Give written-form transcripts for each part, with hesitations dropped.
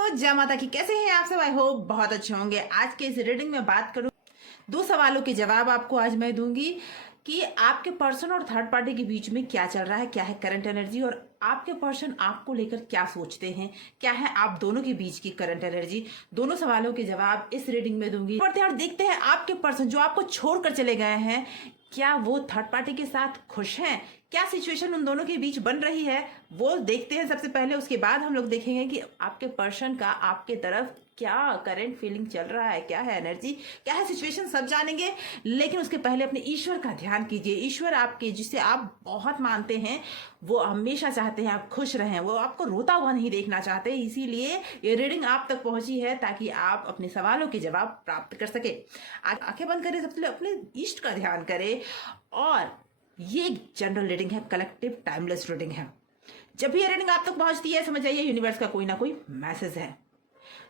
दोस्तों, जय माता की। कैसे हैं आप सब? आई होप बहुत अच्छे होंगे। आज के इस रीडिंग में बात करूं, दो सवालों के जवाब आपको आज मैं दूंगी कि आपके पर्सन और थर्ड पार्टी के बीच में क्या चल रहा है, क्या है करंट एनर्जी, और आपके पर्सन आपको लेकर क्या सोचते हैं, क्या है आप दोनों के बीच की करंट एनर्जी। दोनों सवालों के जवाब इस रीडिंग में दूंगी। पढ़ते हैं और देखते हैं आपके पर्सन जो आपको छोड़कर चले गए हैं, क्या वो थर्ड पार्टी के साथ खुश हैं, क्या सिचुएशन उन दोनों के बीच बन रही है, वो देखते हैं सबसे पहले। उसके बाद हम लोग देखेंगे कि आपके पर्सन का आपके तरफ क्या करंट फीलिंग चल रहा है, क्या है एनर्जी, क्या है सिचुएशन, सब जानेंगे। लेकिन उसके पहले अपने ईश्वर का ध्यान कीजिए। ईश्वर आपके, जिसे आप बहुत मानते हैं, वो हमेशा चाहते हैं आप खुश रहें, वो आपको रोता हुआ नहीं देखना चाहते। इसीलिए ये रीडिंग आप तक पहुंची है ताकि आप अपने सवालों के जवाब प्राप्त कर सके। आंखें बंद करें, सबसे पहले अपने इष्ट का ध्यान करें। और ये एक जनरल रीडिंग है, कलेक्टिव टाइमलेस रीडिंग है। जब भी ये रीडिंग आप तक पहुंचती है, समझ जाइए यूनिवर्स का कोई ना कोई मैसेज है।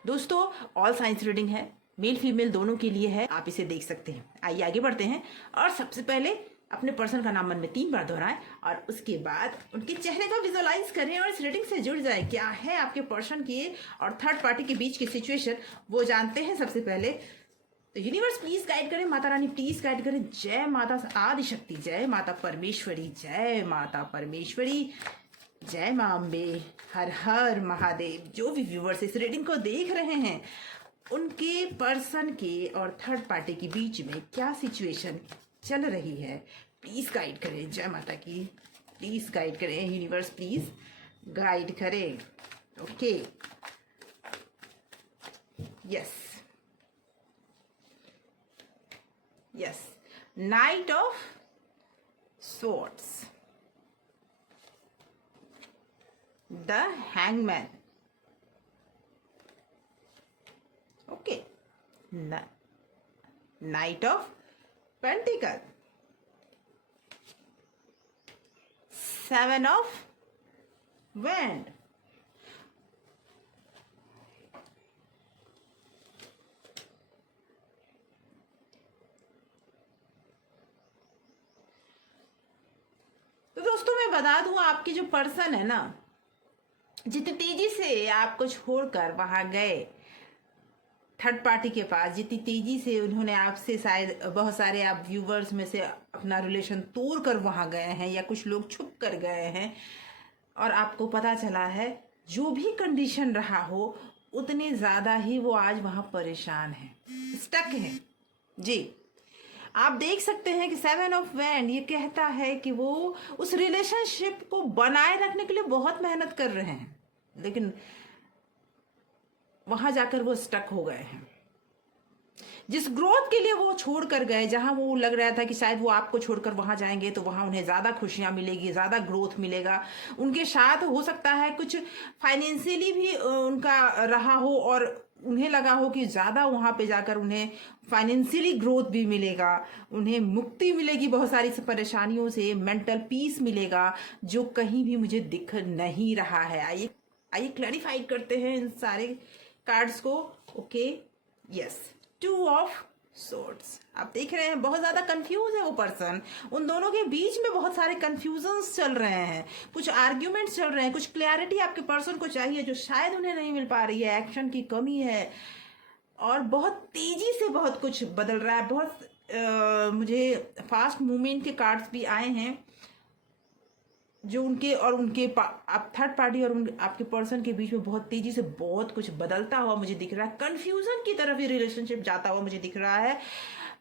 दोस्तों, ऑल साइंस रीडिंग है, मेल फीमेल दोनों के लिए है, आप इसे देख सकते हैं। आइए आगे बढ़ते हैं और सबसे पहले अपने पर्सन का नाम मन में 3 बार दोहराएं और उसके बाद उनके चेहरे को विजुअलाइज करें और इस रीडिंग से जुड़ जाए। क्या है आपके पर्सन के और थर्ड पार्टी के बीच की सिचुएशन, वो जानते हैं सबसे पहले। तो यूनिवर्स प्लीज गाइड करें, माता रानी प्लीज गाइड करें। जय माता आदिशक्ति, जय माता परमेश्वरी, जय माता परमेश्वरी, जय मां अम्बे, हर हर महादेव। जो भी व्यूवर्स इस रीडिंग को देख रहे हैं, उनके पर्सन के और थर्ड पार्टी के बीच में क्या सिचुएशन चल रही है, प्लीज गाइड करें। जय माता की, प्लीज गाइड करें यूनिवर्स, प्लीज गाइड करें। Okay, yes yes, night of swords, the hangman, okay, knight of pentacle, 7 of wand, तो दोस्तों मैं बता दूं, आपके जो पर्सन है ना, जितनी तेजी से आपको छोड़कर वहां गए थर्ड पार्टी के पास, जितनी तेजी से उन्होंने आपसे, शायद बहुत सारे आप व्यूवर्स में से अपना रिलेशन तोड़ कर वहां गए हैं, या कुछ लोग छुप कर गए हैं, और आपको पता चला है जो भी कंडीशन रहा हो, उतने ज्यादा ही वो आज वहां परेशान है, स्टक है। जी, आप देख सकते हैं कि 7 ऑफ वैंड ये कहता है कि वो उस रिलेशनशिप को बनाए रखने के लिए बहुत मेहनत कर रहे हैं, लेकिन वहां जाकर वो स्टक हो गए हैं। जिस ग्रोथ के लिए वो छोड़ कर गए, जहां वो लग रहा था कि शायद वो आपको छोड़कर वहां जाएंगे तो वहां उन्हें ज्यादा खुशियां मिलेगी, ज्यादा ग्रोथ मिलेगा, उनके साथ हो सकता है कुछ फाइनेंशियली भी उनका रहा हो, और उन्हें लगा हो कि ज्यादा वहां पे जाकर उन्हें फाइनेंशियली ग्रोथ भी मिलेगा, उन्हें मुक्ति मिलेगी बहुत सारी परेशानियों से, मेंटल पीस मिलेगा, जो कहीं भी मुझे दिख नहीं रहा है। आइए आइए क्लैरिफाइड करते हैं इन सारे कार्ड्स को। Okay, yes, 2 of swords. आप देख रहे हैं बहुत ज्यादा कंफ्यूज है वो पर्सन, उन दोनों के बीच में बहुत सारे कंफ्यूजन्स चल रहे हैं, कुछ आर्ग्यूमेंट्स चल रहे हैं, कुछ क्लैरिटी आपके पर्सन को चाहिए जो शायद उन्हें नहीं मिल पा रही है, एक्शन की कमी है, और बहुत तेजी से बहुत कुछ बदल रहा है। बहुत मुझे फास्ट मूवमेंट के कार्ड्स भी आए हैं, जो उनके और उनके आप थर्ड पार्टी और आपके पर्सन के बीच में बहुत तेजी से बहुत कुछ बदलता हुआ मुझे दिख रहा है, कंफ्यूजन की तरफ ये रिलेशनशिप जाता हुआ मुझे दिख रहा है।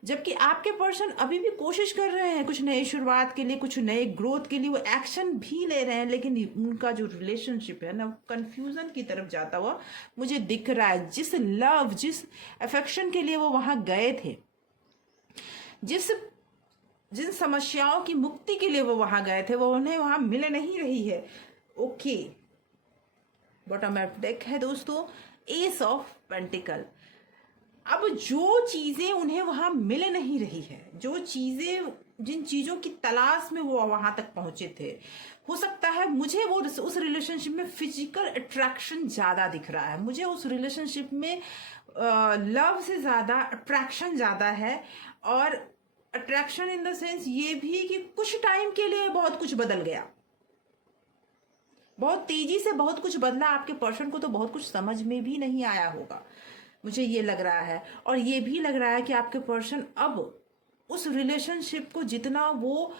जबकि आपके पर्सन अभी भी कोशिश कर रहे हैं कुछ नई शुरुआत के लिए, कुछ नए ग्रोथ के लिए, वो एक्शन भी ले रहे हैं, लेकिन उनका जो रिलेशनशिप है ना, वो कंफ्यूजन की तरफ जाता हुआ मुझे दिख रहा है। जिस लव, जिस अफेक्शन के लिए वो वहां गए थे, जिन समस्याओं की मुक्ति के लिए वो वहां गए थे, वो उन्हें वहां मिल नहीं रही है। ओके, बॉटम ऑफ डेक है दोस्तों, एस ऑफ पेंटिकल। अब जो चीजें उन्हें वहां मिल नहीं रही है, जो चीजें, जिन चीजों की तलाश में वो वहां तक पहुंचे थे, हो सकता है मुझे वो उस रिलेशनशिप में फिजिकल अट्रैक्शन ज्यादा दिख रहा है, मुझे उस रिलेशनशिप में लव से ज्यादा अट्रैक्शन ज्यादा है, और अट्रैक्शन इन द सेंस ये भी कि कुछ टाइम के लिए बहुत कुछ बदल गया, बहुत तेजी से बहुत कुछ बदला, आपके पर्सन को तो बहुत कुछ समझ में भी नहीं आया होगा, मुझे ये लग रहा है। और ये भी लग रहा है कि आपके पर्सन अब उस रिलेशनशिप को जितना वो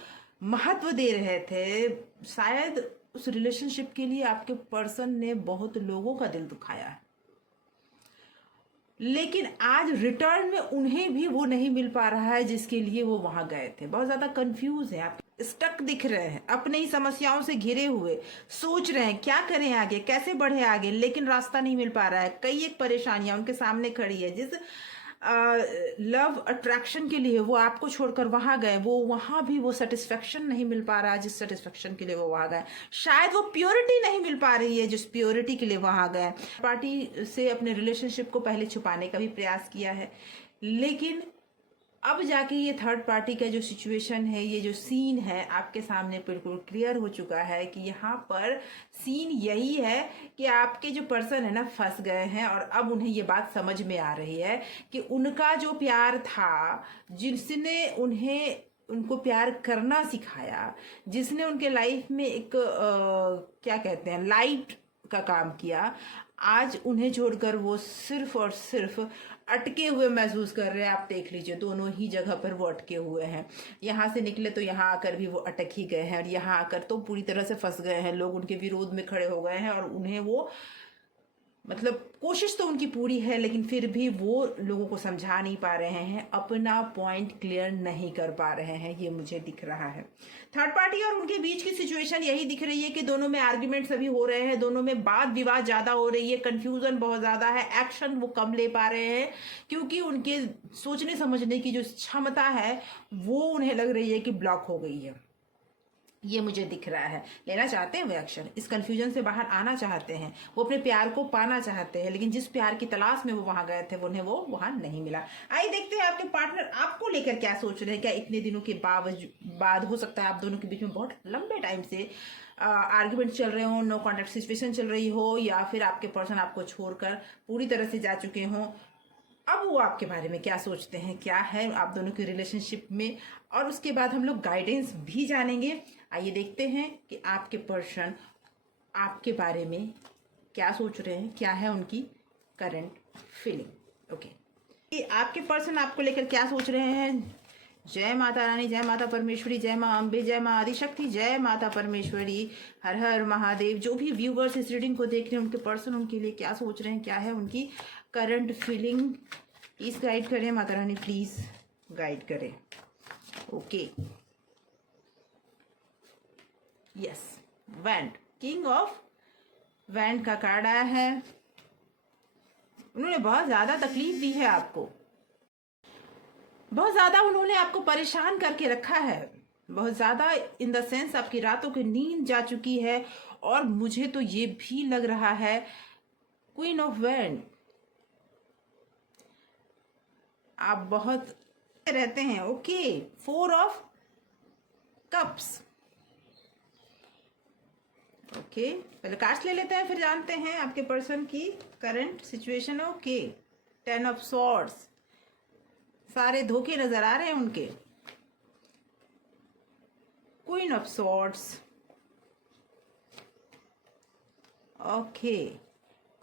महत्व दे रहे थे, शायद उस रिलेशनशिप के लिए आपके पर्सन ने बहुत लोगों का दिल दुखाया है, लेकिन आज रिटर्न में उन्हें भी वो नहीं मिल पा रहा है जिसके लिए वो वहां गए थे। बहुत ज्यादा कंफ्यूज है, आप स्टक दिख रहे हैं, अपने ही समस्याओं से घिरे हुए, सोच रहे हैं क्या करें आगे, कैसे बढ़े आगे, लेकिन रास्ता नहीं मिल पा रहा है। कई एक परेशानियां उनके सामने खड़ी है। जिस लव अट्रैक्शन के लिए वो आपको छोड़कर वहां गए, वो वहां भी वो सेटिस्फेक्शन नहीं मिल पा रहा है जिस सेटिस्फेक्शन के लिए वो वहां गए। शायद वो प्योरिटी नहीं मिल पा रही है जिस प्योरिटी के लिए वहां गए। पार्टी से अपने रिलेशनशिप को पहले छुपाने का भी प्रयास किया है, लेकिन अब जाके ये थर्ड पार्टी का जो सिचुएशन है, ये जो सीन है, आपके सामने बिल्कुल क्लियर हो चुका है कि यहाँ पर सीन यही है कि आपके जो पर्सन है ना फंस गए हैं। और अब उन्हें ये बात समझ में आ रही है कि उनका जो प्यार था, जिसने उनको प्यार करना सिखाया, जिसने उनके लाइफ में एक क्या कहते हैं लाइट का काम किया, आज उन्हें छोड़कर वो सिर्फ और सिर्फ अटके हुए महसूस कर रहे हैं। आप देख लीजिए, दोनों ही जगह पर वो अटके हुए हैं। यहाँ से निकले तो यहाँ आकर भी वो अटक ही गए हैं, और यहाँ आकर तो पूरी तरह से फंस गए हैं। लोग उनके विरोध में खड़े हो गए हैं, और उन्हें वो मतलब कोशिश तो उनकी पूरी है, लेकिन फिर भी वो लोगों को समझा नहीं पा रहे हैं, अपना पॉइंट क्लियर नहीं कर पा रहे हैं, ये मुझे दिख रहा है। थर्ड पार्टी और उनके बीच की सिचुएशन यही दिख रही है कि दोनों में आर्ग्यूमेंट्स अभी हो रहे हैं, दोनों में वाद विवाद ज्यादा हो रही है, कंफ्यूजन बहुत ज्यादा है, एक्शन वो कम ले पा रहे हैं क्योंकि उनके सोचने समझने की जो क्षमता है वो उन्हें लग रही है कि ब्लॉक हो गई है। ये मुझे दिख रहा है। लेना चाहते हैं वो एक्शन, इस कंफ्यूजन से बाहर आना चाहते हैं, वो अपने प्यार को पाना चाहते हैं, लेकिन जिस प्यार की तलाश में वो वहां गए थे उन्हें वो वहां नहीं मिला। आइए देखते हैं आपके पार्टनर आपको लेकर क्या सोच रहे हैं। क्या इतने दिनों के बाद हो सकता है आप दोनों के बीच में बहुत लंबे टाइम से आर्ग्यूमेंट चल रहे हो, नो कॉन्टेक्ट सिचुएशन चल रही हो, या फिर आपके पर्सन आपको छोड़कर पूरी तरह से जा चुके हों। अब वो आपके बारे में क्या सोचते हैं, क्या है आप दोनों के रिलेशनशिप में, और उसके बाद हम लोग गाइडेंस भी जानेंगे। आइए देखते हैं कि आपके पर्सन आपके बारे में क्या सोच रहे हैं, क्या है उनकी करंट फीलिंग। ओके, आपके पर्सन आपको लेकर क्या सोच रहे हैं। जय माता रानी, जय माता परमेश्वरी, जय माँ अम्बे, जय माँ आदिशक्ति, जय माता परमेश्वरी, हर हर महादेव। जो भी व्यूवर्स इस रीडिंग को देख रहे हैं, उनके पर्सन उनके लिए क्या सोच रहे हैं, क्या है उनकी करंट फीलिंग, प्लीज गाइड करें माता रानी, प्लीज गाइड करें। Okay, yes, wand, king of wand का कार्ड आया है। उन्होंने बहुत ज्यादा तकलीफ दी है आपको, बहुत ज्यादा उन्होंने आपको परेशान करके रखा है, बहुत ज्यादा इन द सेंस आपकी रातों की नींद जा चुकी है। और मुझे तो ये भी लग रहा है क्वीन ऑफ वैंड, आप बहुत रहते हैं। Okay, four of cups. Okay, पहले कार्ड्स ले लेते हैं फिर जानते हैं आपके पर्सन की current situation. Okay, ten of swords, सारे धोखे नजर आ रहे हैं उनके। Queen of swords, okay,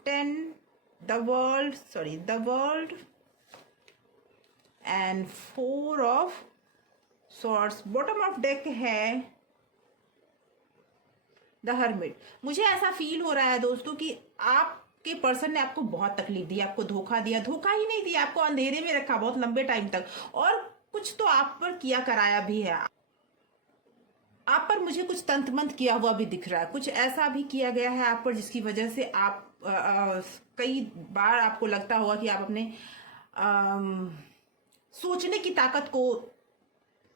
ten, the world and four of swords. Bottom of deck है द हर्मिट। मुझे ऐसा फील हो रहा है दोस्तों कि आपके पर्सन ने आपको बहुत तकलीफ दी, आपको धोखा दिया, धोखा ही नहीं दिया, आपको अंधेरे में रखा बहुत लंबे टाइम तक, और कुछ तो आप पर किया कराया भी है। आप पर मुझे कुछ तंत्र मंत्र किया हुआ भी दिख रहा है, कुछ ऐसा भी किया गया है आप पर जिसकी वजह से आप कई बार आपको लगता होगा कि आप अपने सोचने की ताकत को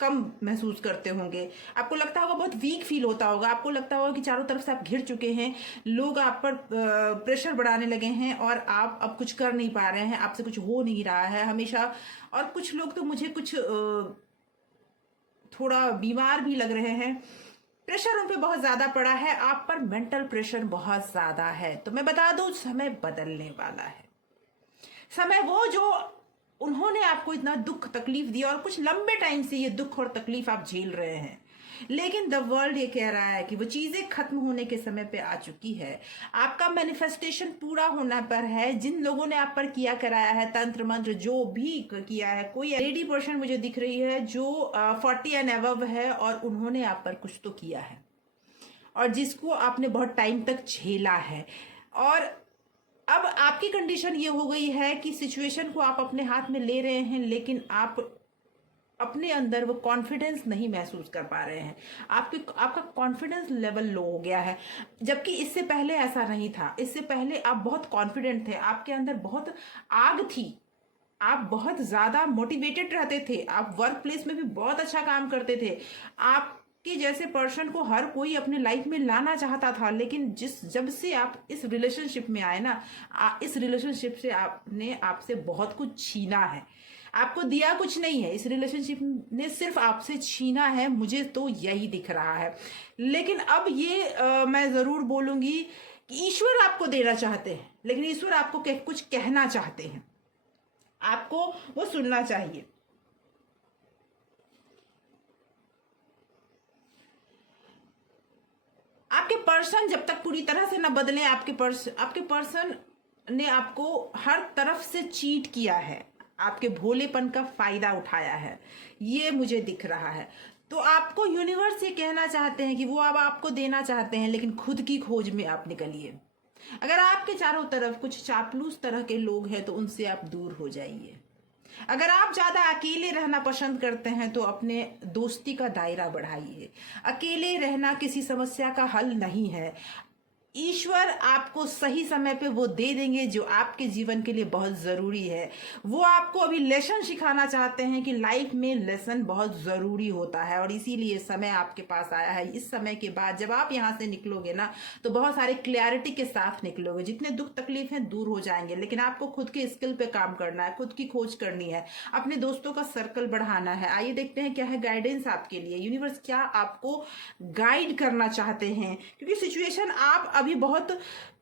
कम महसूस करते होंगे, आपको लगता होगा बहुत वीक फील होता होगा, आपको लगता होगा कि चारों तरफ से आप घिर चुके हैं, लोग आप पर प्रेशर बढ़ाने लगे हैं और आप अब कुछ कर नहीं पा रहे हैं, आपसे कुछ हो नहीं रहा है हमेशा। और कुछ लोग तो मुझे कुछ थोड़ा बीमार भी लग रहे हैं, प्रेशर उन पे बहुत ज्यादा पड़ा है, आप पर मेंटल प्रेशर बहुत ज्यादा है। तो मैं बता दूं, समय बदलने वाला है। समय वो जो उन्होंने आपको इतना दुख तकलीफ दिया और कुछ लंबे टाइम से ये दुख और तकलीफ आप झेल रहे हैं, लेकिन द वर्ल्ड ये कह रहा है कि वो चीजें खत्म होने के समय पे आ चुकी है। आपका मैनिफेस्टेशन पूरा होना पर है। जिन लोगों ने आप पर किया कराया है, तंत्र मंत्र जो भी किया है, कोई लेडी पर्सन मुझे दिख रही है जो 40 एंड अबव है और उन्होंने आप पर कुछ तो किया है और जिसको आपने बहुत टाइम तक झेला है। और अब आपकी कंडीशन ये हो गई है कि सिचुएशन को आप अपने हाथ में ले रहे हैं, लेकिन आप अपने अंदर वो कॉन्फिडेंस नहीं महसूस कर पा रहे हैं। आपका कॉन्फिडेंस लेवल लो हो गया है, जबकि इससे पहले ऐसा नहीं था। इससे पहले आप बहुत कॉन्फिडेंट थे, आपके अंदर बहुत आग थी, आप बहुत ज़्यादा मोटिवेटेड रहते थे, आप वर्क प्लेस में भी बहुत अच्छा काम करते थे, आपके जैसे पर्सन को हर कोई अपने लाइफ में लाना चाहता था। लेकिन जब से आप इस रिलेशनशिप में आए ना, इस रिलेशनशिप से आपने आपसे बहुत कुछ छीना है, आपको दिया कुछ नहीं है। इस रिलेशनशिप ने सिर्फ आपसे छीना है, मुझे तो यही दिख रहा है। लेकिन अब ये मैं ज़रूर बोलूँगी कि ईश्वर आपको देना चाहते हैं, लेकिन ईश्वर आपको कुछ कहना चाहते हैं, आपको वो सुनना चाहिए। आपके पर्सन जब तक पूरी तरह से ना बदले, आपके पर्सन ने आपको हर तरफ से चीट किया है, आपके भोलेपन का फायदा उठाया है, ये मुझे दिख रहा है। तो आपको यूनिवर्स ये कहना चाहते हैं कि वो अब आपको देना चाहते हैं, लेकिन खुद की खोज में आप निकलिए। अगर आपके चारों तरफ कुछ चापलूस तरह के लोग हैं तो उनसे आप दूर हो जाइए। अगर आप ज्यादा अकेले रहना पसंद करते हैं तो अपने दोस्ती का दायरा बढ़ाइए। अकेले रहना किसी समस्या का हल नहीं है। ईश्वर आपको सही समय पे वो दे देंगे जो आपके जीवन के लिए बहुत ज़रूरी है। वो आपको अभी लेसन सिखाना चाहते हैं कि लाइफ में लेसन बहुत ज़रूरी होता है, और इसीलिए समय आपके पास आया है। इस समय के बाद जब आप यहाँ से निकलोगे ना, तो बहुत सारे क्लैरिटी के साथ निकलोगे। जितने दुख तकलीफ हैं दूर हो जाएंगे, लेकिन आपको खुद के स्किल पे काम करना है, खुद की खोज करनी है, अपने दोस्तों का सर्कल बढ़ाना है। आइए देखते हैं क्या है गाइडेंस आपके लिए। यूनिवर्स क्या आपको गाइड करना चाहते हैं, क्योंकि सिचुएशन आप अभी बहुत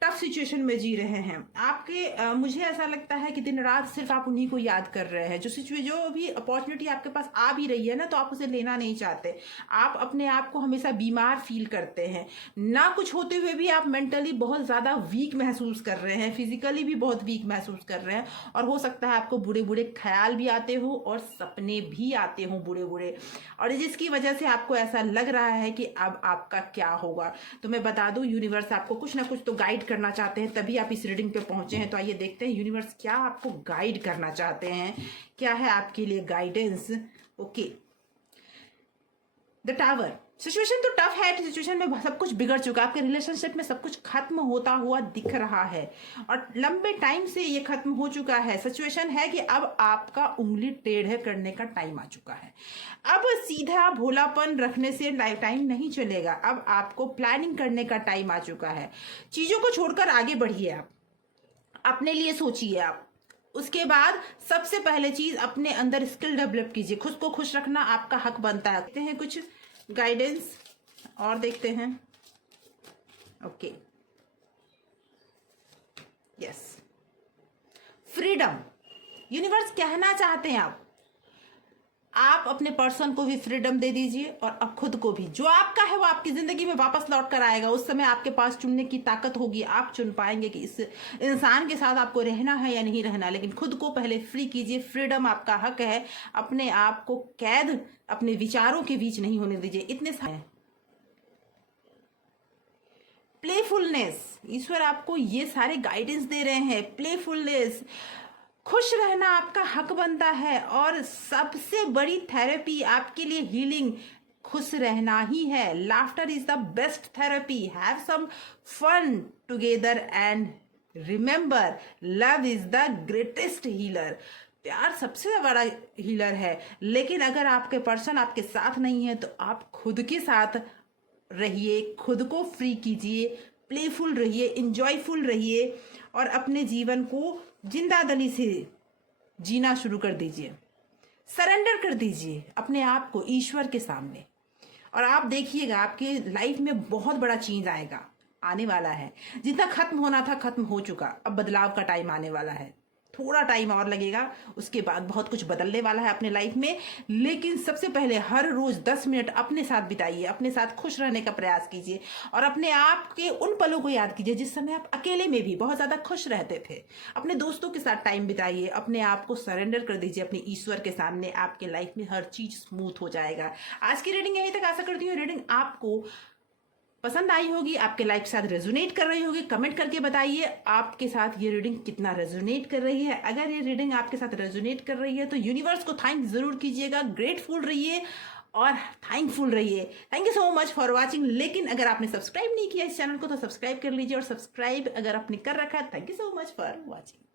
टफ सिचुएशन में जी रहे हैं। मुझे ऐसा लगता है कि दिन रात सिर्फ आप उन्हीं को याद कर रहे हैं। जो भी अपॉर्चुनिटी आपके पास आ भी रही है ना, तो आप उसे लेना नहीं चाहते। आप अपने आप को हमेशा बीमार फील करते हैं, ना कुछ होते हुए भी आप मेंटली बहुत ज़्यादा वीक महसूस कर रहे हैं, फिजिकली भी बहुत वीक महसूस कर रहे हैं, और हो सकता है आपको बुरे बुरे ख्याल भी आते हो और सपने भी आते हों बुरे बुरे, और जिसकी वजह से आपको ऐसा लग रहा है कि अब आपका क्या होगा। तो मैं बता दूं, यूनिवर्स आपको कुछ ना कुछ तो गाइड करना चाहते हैं, तभी आप इस रीडिंग पे पहुंचे हैं। तो आइए देखते हैं यूनिवर्स क्या आपको गाइड करना चाहते हैं, क्या है आपके लिए guidance. Okay, the tower. Situation तो टफ है, सिचुएशन में सब कुछ बिगड़ चुका है, आपके रिलेशनशिप में सब कुछ खत्म होता हुआ दिख रहा है और लंबे टाइम से ये खत्म हो चुका है। सिचुएशन है कि अब आपका उंगली टेढ़े करने का टाइम आ चुका है। अब सीधा भोलापन रखने से टाइम नहीं चलेगा, अब आपको प्लानिंग करने का टाइम आ चुका है। चीजों को छोड़कर आगे बढ़िए, आप अपने लिए सोचिए। आप उसके बाद सबसे पहले चीज अपने अंदर स्किल डेवलप कीजिए। खुद को खुश रखना आपका हक बनता है। देखते हैं कुछ गाइडेंस और देखते हैं। Okay, yes, freedom. यूनिवर्स कहना चाहते हैं आप अपने पर्सन को भी फ्रीडम दे दीजिए और अब खुद को भी। जो आपका है वो आपकी जिंदगी में वापस लौट कर आएगा। उस समय आपके पास चुनने की ताकत होगी, आप चुन पाएंगे कि इस इंसान के साथ आपको रहना है या नहीं रहना। लेकिन खुद को पहले फ्री कीजिए। फ्रीडम आपका हक है। अपने आप को कैद अपने विचारों के बीच नहीं होने दीजिए। इतने सारे प्लेफुलनेस, ईश्वर आपको ये सारे गाइडेंस दे रहे हैं। प्लेफुलनेस, खुश रहना आपका हक बनता है, और सबसे बड़ी थेरेपी आपके लिए हीलिंग खुश रहना ही है। Laughter is the best therapy. Have some fun together and remember love is the greatest healer. प्यार सबसे बड़ा हीलर है। लेकिन अगर आपके पर्सन आपके साथ नहीं है तो आप खुद के साथ रहिए, खुद को फ्री कीजिए, प्लेफुल रहिए, इंजॉयफुल रहिए और अपने जीवन को जिंदादिली से जीना शुरू कर दीजिए। सरेंडर कर दीजिए अपने आप को ईश्वर के सामने, और आप देखिएगा आपके लाइफ में बहुत बड़ा चेंज आने वाला है। जितना खत्म होना था खत्म हो चुका, अब बदलाव का टाइम आने वाला है। थोड़ा टाइम और लगेगा, उसके बाद बहुत कुछ बदलने वाला है अपने लाइफ में। लेकिन सबसे पहले हर रोज 10 मिनट अपने साथ बिताइए, अपने साथ खुश रहने का प्रयास कीजिए और अपने आप के उन पलों को याद कीजिए जिस समय आप अकेले में भी बहुत ज्यादा खुश रहते थे। अपने दोस्तों के साथ टाइम बिताइए, अपने आप को सरेंडर कर दीजिए अपने ईश्वर के सामने, आपके लाइफ में हर चीज स्मूथ हो जाएगा। आज की रीडिंग यहीं तक। आशा करती हूँ रीडिंग आपको पसंद आई होगी, आपके लाइफ के साथ रेजोनेट कर रही होगी। कमेंट करके बताइए आपके साथ ये रीडिंग कितना रेजोनेट कर रही है। अगर ये रीडिंग आपके साथ रेजोनेट कर रही है तो यूनिवर्स को थैंक जरूर कीजिएगा, ग्रेटफुल रहिए और थैंकफुल रहिए। Thank you so much for watching. लेकिन अगर आपने सब्सक्राइब नहीं किया इस चैनल को तो सब्सक्राइब कर लीजिए, और सब्सक्राइब अगर आपने कर रखा है, thank you so much for watching.